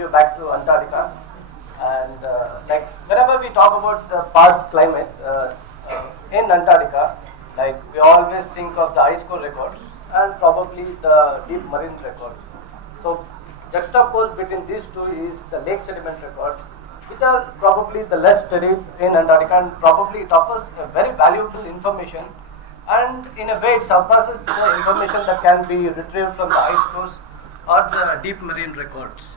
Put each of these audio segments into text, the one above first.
you back to Antarctica. And like whenever we talk about the past climate in Antarctica, like we always think of the ice core records and probably the deep marine records. So juxtaposed between these two is the lake sediment records, which are probably the less studied in Antarctica, and probably it offers a very valuable information, and in a way it surpasses the information that can be retrieved from the ice cores or the deep marine records.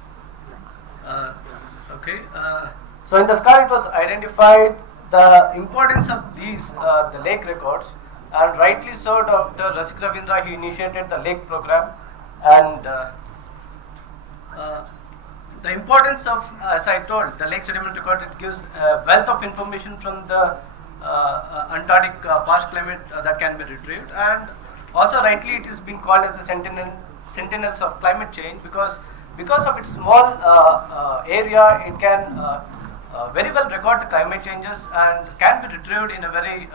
So in the SaGHAA it was identified the importance of these, the lake records, and rightly so Dr. Rasik Ravindra, he initiated the lake program, and the importance of, as I told, the lake sediment record, it gives a wealth of information from the Antarctic past climate that can be retrieved, and also rightly it is being called as the sentinels of climate change, because of its small area, it can very well record the climate changes and can be retrieved in a very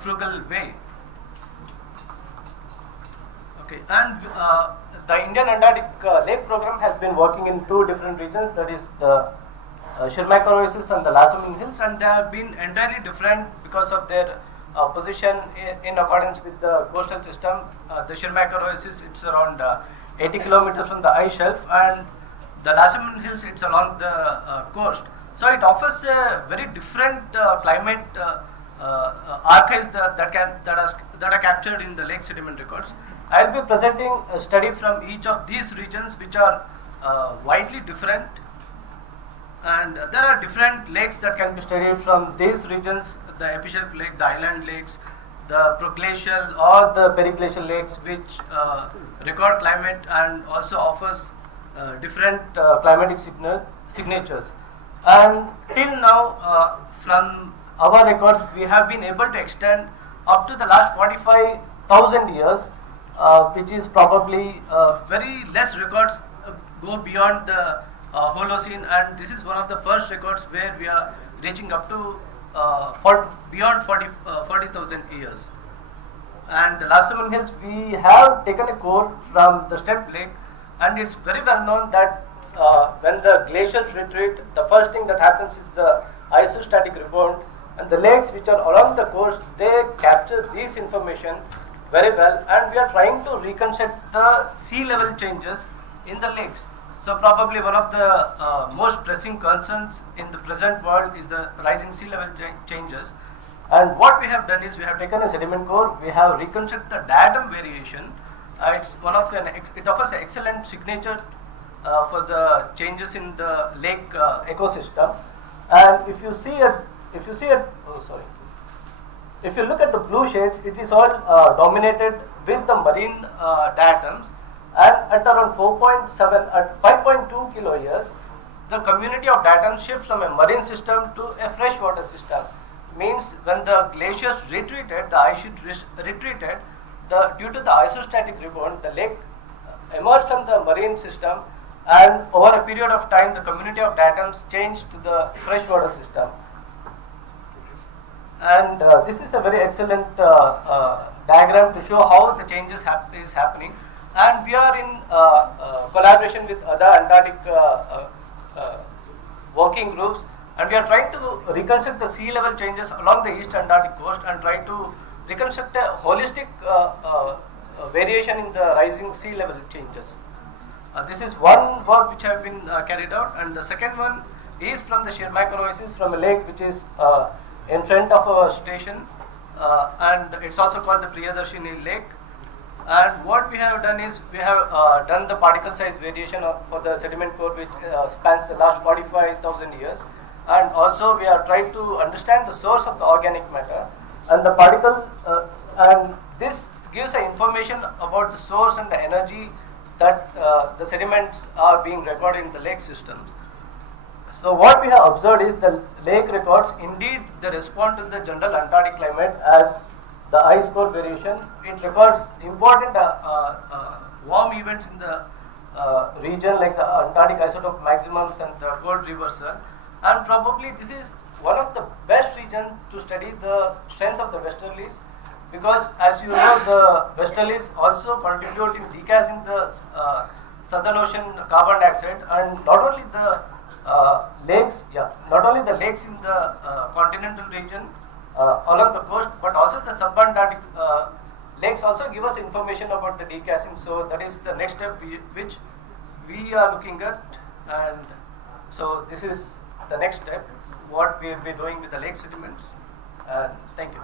frugal way. Okay, and the Indian Antarctic Lake Program has been working in two different regions, that is the Schirmacher Oasis and the Lassomin Hills, and they have been entirely different because of their position in accordance with the coastal system. The Schirmacher Oasis, it's around 80 kilometers from the ice shelf, and the Lassomin Hills, it's along the coast. So it offers a very different climate archives that are captured in the lake sediment records. I will be presenting a study from each of these regions, which are widely different, and there are different lakes that can be studied from these regions: the epichelf lake, the island lakes, the proglacial or the periglacial lakes, which record climate and also offers different climatic signatures. And till now, from our records, we have been able to extend up to the last 45,000 years, which is probably very less records go beyond the Holocene, and this is one of the first records where we are reaching up to beyond 40,000 years. And the Lassomin Hills, we have taken a core from the Steppe Lake, and it's very well known that when the glaciers retreat, the first thing that happens is the isostatic rebound, and the lakes which are along the coast, they capture this information very well, and we are trying to reconstruct the sea level changes in the lakes. So probably one of the most pressing concerns in the present world is the rising sea level changes. And what we have done is we have taken a sediment core, we have reconstructed the diatom variation. It offers an excellent signature for the changes in the lake ecosystem. And if you look at the blue shades, it is all dominated with the marine diatoms, and at around 4.7 at 5.2 kilo years, the community of diatoms shifts from a marine system to a freshwater system. Means when the glaciers retreated, the ice sheet retreated, due to the isostatic rebound, the lake emerged from the marine system, and over a period of time, the community of diatoms changed to the freshwater system. And this is a very excellent diagram to show how the changes is happening. And we are in collaboration with other Antarctic working groups, and we are trying to reconstruct the sea level changes along the East Antarctic coast and try to reconstruct a holistic variation in the rising sea level changes. This is one work which have been carried out, and the second one is from the Schirmacher Oasis, from a lake which is in front of our station, and it's also called the Priyadarshini Lake. And what we have done is we have done the particle size variation for the sediment core, which spans the last 45,000 years, and also we are trying to understand the source of the organic matter and the particle, and this gives a information about the source and the energy that the sediments are being recorded in the lake systems. So what we have observed is the lake records, indeed they respond to the general Antarctic climate as the ice core variation. It records important warm events in the region, like the Antarctic isotope maximums and the cold reversal. And probably this is one of the best regions to study the strength of the westerlies, because as you know, the westerlies also contribute in degassing the Southern Ocean carbon dioxide, and not only the lakes in the continental region along the coast, but also the subantarctic lakes also give us information about the degassing. So that is the next step which we are looking at, and so this is the next step what we will be doing with the lake sediments. And thank you.